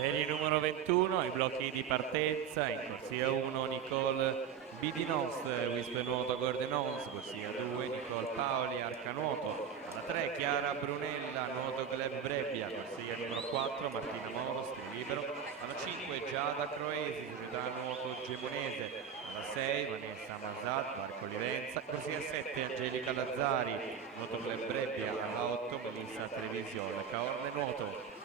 Serie numero 21, ai blocchi di partenza, in corsia 1 Nicole Bidinos, Whisper Nuoto Gordenons, corsia 2 Nicole Paoli, Arcanuoto, alla 3 Chiara Brunella, Nuoto Gleb Brebbia, corsia numero 4 Martina Moro, stile libero, alla 5 Giada Croesi, Società Nuoto Gemonese, alla 6 Vanessa Masad, Varco Livenza, corsia 7 Angelica Lazzari, Nuoto Gleb Brebbia, alla 8 Melissa Televisione, Caorle Nuoto.